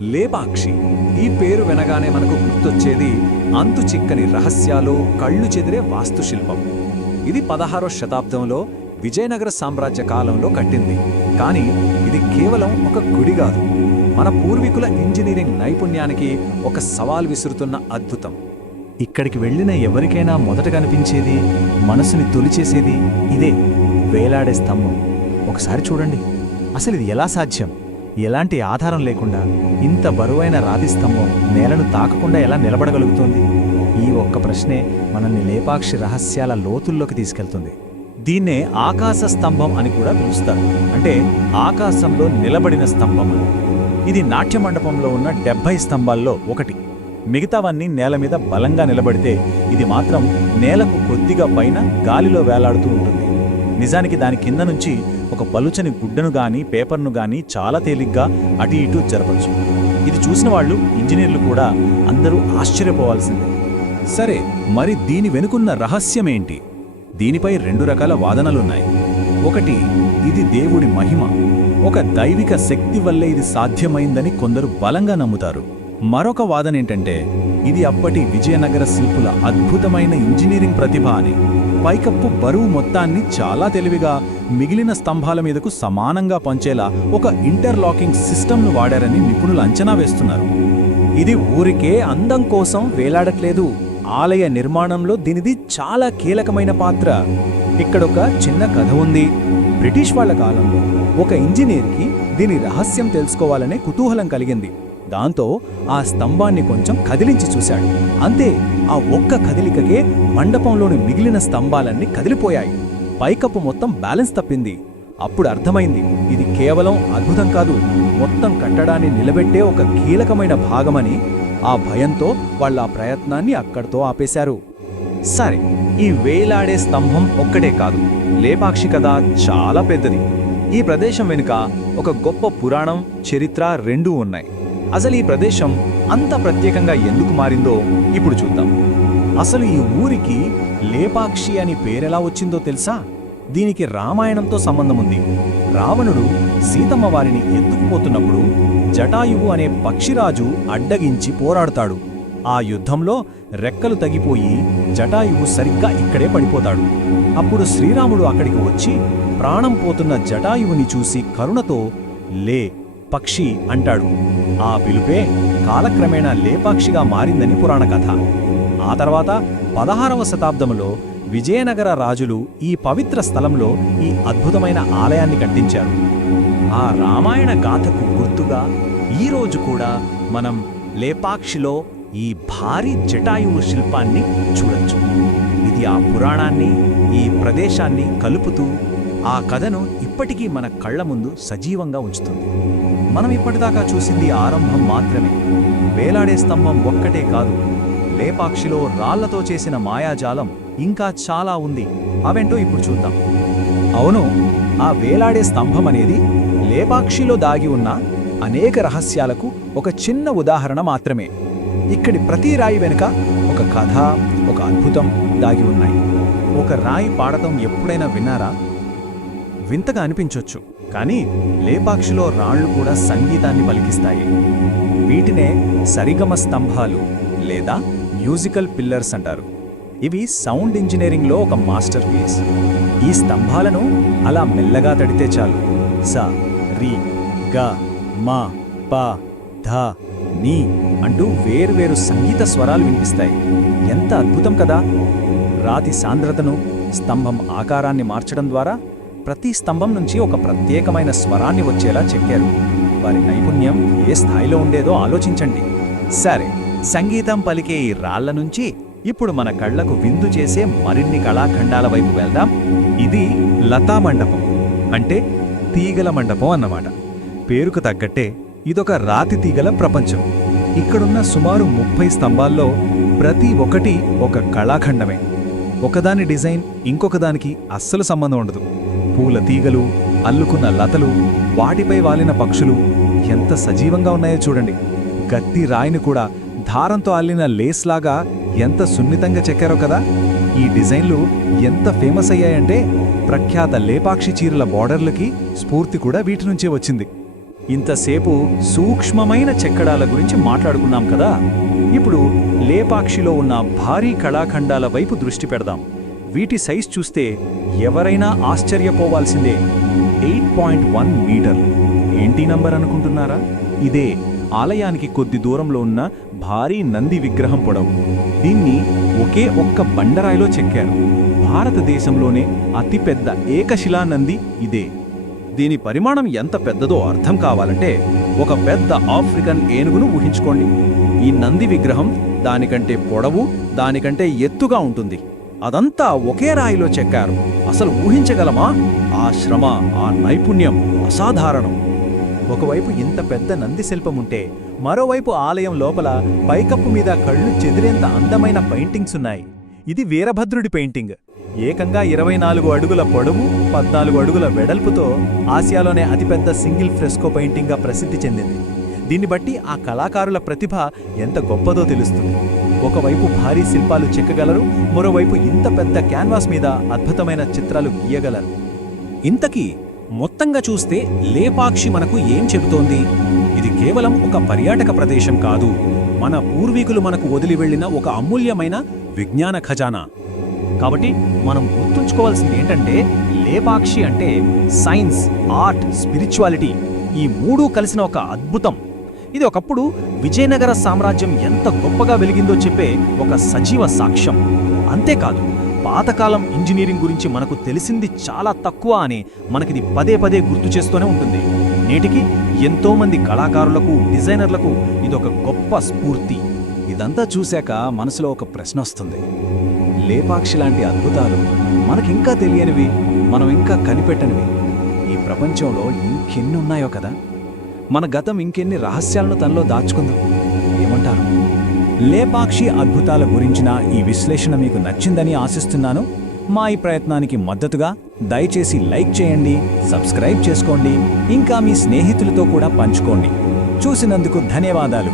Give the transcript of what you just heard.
లేపాక్షి ఈ పేరు వినగానే మనకు గుర్తొచ్చేది అంతు చిక్కని రహస్యాలు, కళ్ళు చెదిరే వాస్తుశిల్పం. ఇది 16వ శతాబ్దంలో విజయనగర సామ్రాజ్య కాలంలో కట్టింది. కానీ ఇది కేవలం ఒక గుడి కాదు, మన పూర్వీకుల ఇంజనీరింగ్ నైపుణ్యానికి ఒక సవాల్ విసురుతున్న అద్భుతం. ఇక్కడికి వెళ్ళిన ఎవరికైనా మొదట కనిపించేది, మనసుని తొలిచేసేది ఇదే, వేలాడే స్తంభం. ఒకసారి చూడండి, అసలు ఇది ఎలా సాధ్యం? ఎలాంటి ఆధారం లేకుండా ఇంత బరువైన రాతి స్తంభం నేలను తాకకుండా ఎలా నిలబడగలుగుతుంది? ఈ ఒక్క ప్రశ్నే మనల్ని లేపాక్షి రహస్యాల లోతుల్లోకి తీసుకెళ్తుంది. దీన్నే ఆకాశ స్తంభం అని కూడా పిలుస్తారు. అంటే ఆకాశంలో నిలబడిన స్తంభం అని. ఇది నాట్య మండపంలో ఉన్న 70 స్తంభాల్లో ఒకటి. మిగతావన్నీ నేల మీద బలంగా నిలబడితే, ఇది మాత్రం నేలకు కొద్దిగా పైన గాలిలో వేలాడుతూ ఉంటుంది. నిజానికి దాని కింద నుంచి ఒక పలుచని గుడ్డను గాని పేపర్ను గాని చాలా తేలిగ్గా అటు ఇటు జరపచ్చు. ఇది చూసిన వాళ్ళు, ఇంజనీర్లు కూడా అందరూ ఆశ్చర్యపోవాల్సిందే. సరే, మరి దీని వెనుకున్న రహస్యమేంటి? దీనిపై 2 రకాల వాదనలున్నాయి. ఒకటి, ఇది దేవుడి మహిమ, ఒక దైవిక శక్తి వల్లే ఇది సాధ్యమైందని కొందరు బలంగా నమ్ముతారు. మరొక వాదనేంటంటే, ఇది అప్పటి విజయనగర శిల్పుల అద్భుతమైన ఇంజనీరింగ్ ప్రతిభ అని. పైకప్పు బరువు మొత్తాన్ని చాలా తెలివిగా మిగిలిన స్తంభాల మీదకు సమానంగా పంచేలా ఒక ఇంటర్లాకింగ్ సిస్టమ్ను వాడారని నిపుణులు అంచనా వేస్తున్నారు. ఇది ఊరికే అందం కోసం వేలాడట్లేదు. ఆలయ నిర్మాణంలో దీనిది చాలా కీలకమైన పాత్ర. ఇక్కడొక చిన్న కథ ఉంది. బ్రిటిష్ వాళ్ల కాలంలో ఒక ఇంజనీర్కి దీని రహస్యం తెలుసుకోవాలనే కుతూహలం కలిగింది. దాంతో ఆ స్తంభాన్ని కొంచెం కదిలించి చూశాడు. అంతే, ఆ ఒక్క కదిలికకే మండపంలోని మిగిలిన స్తంభాలన్నీ కదిలిపోయాయి. పైకప్పు మొత్తం బ్యాలెన్స్ తప్పింది. అప్పుడు అర్థమైంది, ఇది కేవలం అద్భుతం కాదు, మొత్తం కట్టడాన్ని నిలబెట్టే ఒక కీలకమైన భాగమని. ఆ భయంతో వాళ్ళ ఆ ప్రయత్నాన్ని అక్కడితో ఆపేశారు. సరే, ఈ వేలాడే స్తంభం ఒక్కటే కాదు, లేపాక్షి కథ చాలా పెద్దది. ఈ ప్రదేశం వెనుక ఒక గొప్ప పురాణం, చరిత్ర రెండూ ఉన్నాయి. అసలు ఈ ప్రదేశం అంత ప్రత్యేకంగా ఎందుకు మారిందో ఇప్పుడు చూద్దాం. అసలు ఈ ఊరికి లేపాక్షి అని పేరెలా వచ్చిందో తెలుసా? దీనికి రామాయణంతో సంబంధం ఉంది. రావణుడు సీతమ్మ వారిని ఎత్తుకుపోతున్నప్పుడు జటాయువు అనే పక్షిరాజు అడ్డగించి పోరాడుతాడు. ఆ యుద్ధంలో రెక్కలు తగిపోయి జటాయువు సరిగ్గా ఇక్కడే పడిపోతాడు. అప్పుడు శ్రీరాముడు అక్కడికి వచ్చి ప్రాణం పోతున్న జటాయువుని చూసి కరుణతో లే పక్షి అంటాడు. ఆ పిలుపే కాలక్రమేణా లేపాక్షిగా మారిందని పురాణ కథ. ఆ తర్వాత 16వ శతాబ్దంలో విజయనగర రాజులు ఈ పవిత్ర స్థలంలో ఈ అద్భుతమైన ఆలయాన్ని కట్టించారు. ఆ రామాయణ గాథకు గుర్తుగా ఈరోజు కూడా మనం లేపాక్షిలో ఈ భారీ జటాయువు శిల్పాన్ని చూడొచ్చు. ఇది ఆ పురాణాన్ని, ఈ ప్రదేశాన్ని కలుపుతూ ఆ కథను ఇప్పటికీ మన కళ్ల ముందు సజీవంగా ఉంచుతుంది. మనం ఇప్పటిదాకా చూసింది ఆరంభం మాత్రమే. వేలాడే స్తంభం ఒక్కటే కాదు, లేపాక్షిలో రాళ్లతో చేసిన మాయాజాలం ఇంకా చాలా ఉంది. అవేంటో ఇప్పుడు చూద్దాం. అవును, ఆ వేలాడే స్తంభం అనేది లేపాక్షిలో దాగి ఉన్న అనేక రహస్యాలకు ఒక చిన్న ఉదాహరణ మాత్రమే. ఇక్కడి ప్రతి రాయి వెనుక ఒక కథ, ఒక అద్భుతం దాగి ఉన్నాయి. ఒక రాయి పాడటం ఎప్పుడైనా విన్నారా? వింతగా అనిపించొచ్చు, కానీ లేపాక్షిలో రాళ్లు కూడా సంగీతాన్ని పలికిస్తాయి. వీటినే సరిగమ స్తంభాలు లేదా మ్యూజికల్ పిల్లర్స్ అంటారు. ఇవి సౌండ్ ఇంజనీరింగ్లో ఒక మాస్టర్ పీస్. ఈ స్తంభాలను అలా మెల్లగా తడితే చాలు, స, రి, గ, మ, ప, ధ, ని అంటూ వేర్వేరు సంగీత స్వరాలు వినిపిస్తాయి. ఎంత అద్భుతం కదా! రాతి సాంద్రతను, స్తంభం ఆకారాన్ని మార్చడం ద్వారా ప్రతి స్తంభం నుంచి ఒక ప్రత్యేకమైన స్వరాన్ని వచ్చేలా చెక్కారు. వారి నైపుణ్యం ఏ స్థాయిలో ఉండేదో ఆలోచించండి. సరే, సంగీతం పలికే ఈ రాళ్ల నుంచి ఇప్పుడు మన కళ్లకు విందు చేసే మరిన్ని కళాఖండాల వైపు వెళ్దాం. ఇది లతా మండపం, అంటే తీగల మండపం అన్నమాట. పేరుకు తగ్గట్టే ఇదొక రాతి తీగల ప్రపంచం. ఇక్కడున్న సుమారు 30 స్తంభాల్లో ప్రతి ఒక్కటి ఒక కళాఖండమే. ఒకదాని డిజైన్ ఇంకొకదానికి అస్సలు సంబంధం ఉండదు. పూల తీగలు, అల్లుకున్న లతలు, వాటిపై వాలిన పక్షులు ఎంత సజీవంగా ఉన్నాయో చూడండి. గట్టి రాయిని కూడా దారంతో అల్లిన లేస్లాగా ఎంత సున్నితంగా చెక్కారో కదా! ఈ డిజైన్లు ఎంత ఫేమస్ అయ్యాయంటే ప్రఖ్యాత లేపాక్షి చీరల బార్డర్లకి స్ఫూర్తి కూడా వీటి నుంచే వచ్చింది. ఇంతసేపు సూక్ష్మమైన చెక్కడాల గురించి మాట్లాడుకున్నాం కదా. ఇప్పుడు లేపాక్షిలో ఉన్న భారీ కళాఖండాల వైపు దృష్టి పెడదాం. వీటి సైజ్ చూస్తే ఎవరైనా ఆశ్చర్యపోవాల్సిందే. 8.1 మీటర్లు. ఏంటి నంబర్ అనుకుంటున్నారా? ఇదే ఆలయానికి కొద్ది దూరంలో ఉన్న భారీ నంది విగ్రహం పొడవు. దీన్ని ఒకే ఒక్క బండరాయిలో చెక్కారు. భారతదేశంలోనే అతిపెద్ద ఏకశిలా నంది ఇదే. దీని పరిమాణం ఎంత పెద్దదో అర్థం కావాలంటే ఒక పెద్ద ఆఫ్రికన్ ఏనుగును ఊహించుకోండి. ఈ నంది విగ్రహం దానికంటే పొడవు, దానికంటే ఎత్తుగా ఉంటుంది. అదంతా ఒకే రాయిలో చెక్కారు. అసలు ఊహించగలమా? ఆ శ్రమ, ఆ నైపుణ్యం అసాధారణం. ఒకవైపు ఇంత పెద్ద నంది శిల్పముంటే మరోవైపు ఆలయం లోపల పైకప్పు మీద కళ్ళు చెదిరేంత అందమైన పెయింటింగ్స్ ఉన్నాయి. ఇది వీరభద్రుడి పెయింటింగ్. ఏకంగా 24 అడుగుల పొడవు, 14 అడుగుల వెడల్పుతో ఆసియాలోనే అతిపెద్ద సింగిల్ ఫ్రెస్కో పెయింటింగ్గా ప్రసిద్ధి చెందింది. దీన్ని బట్టి ఆ కళాకారుల ప్రతిభ ఎంత గొప్పదో తెలుస్తుంది. ఒకవైపు భారీ శిల్పాలు చెక్కగలరు, మరోవైపు ఇంత పెద్ద క్యాన్వాస్ మీద అద్భుతమైన చిత్రాలు గీయగలరు. ఇంతకీ మొత్తంగా చూస్తే లేపాక్షి మనకు ఏం చెబుతోంది? ఇది కేవలం ఒక పర్యాటక ప్రదేశం కాదు, మన పూర్వీకులు మనకు వదిలి వెళ్ళిన ఒక అమూల్యమైన విజ్ఞాన ఖజానా. కాబట్టి మనం గుర్తుంచుకోవాల్సింది ఏంటంటే, లేపాక్షి అంటే సైన్స్, ఆర్ట్, స్పిరిచువాలిటీ ఈ మూడూ కలిసిన ఒక అద్భుతం. ఇది ఒకప్పుడు విజయనగర సామ్రాజ్యం ఎంత గొప్పగా వెలిగిందో చెప్పే ఒక సజీవ సాక్ష్యం. అంతేకాదు, పాతకాలం ఇంజనీరింగ్ గురించి మనకు తెలిసింది చాలా తక్కువ అని మనకిది పదే పదే గుర్తు చేస్తూనే ఉంటుంది. నేటికి ఎంతోమంది కళాకారులకు, డిజైనర్లకు ఇదొక గొప్ప స్ఫూర్తి. ఇదంతా చూశాక మనసులో ఒక ప్రశ్న వస్తుంది. లేపాక్షి లాంటి అద్భుతాలు మనకింకా తెలియనివి, మనం ఇంకా కనిపెట్టనివి ఈ ప్రపంచంలో ఇంకెన్ని ఉన్నాయో కదా. మన గతం ఇంకెన్ని రహస్యాలను తనలో దాచుకుందాం. ఏమంటారు? లేపాక్షి అద్భుతాల గురించిన ఈ విశ్లేషణ మీకు నచ్చిందని ఆశిస్తున్నాను. మా ఈ ప్రయత్నానికి మద్దతుగా దయచేసి లైక్ చేయండి, సబ్స్క్రైబ్ చేసుకోండి, ఇంకా మీ స్నేహితులతో కూడా పంచుకోండి. చూసినందుకు ధన్యవాదాలు.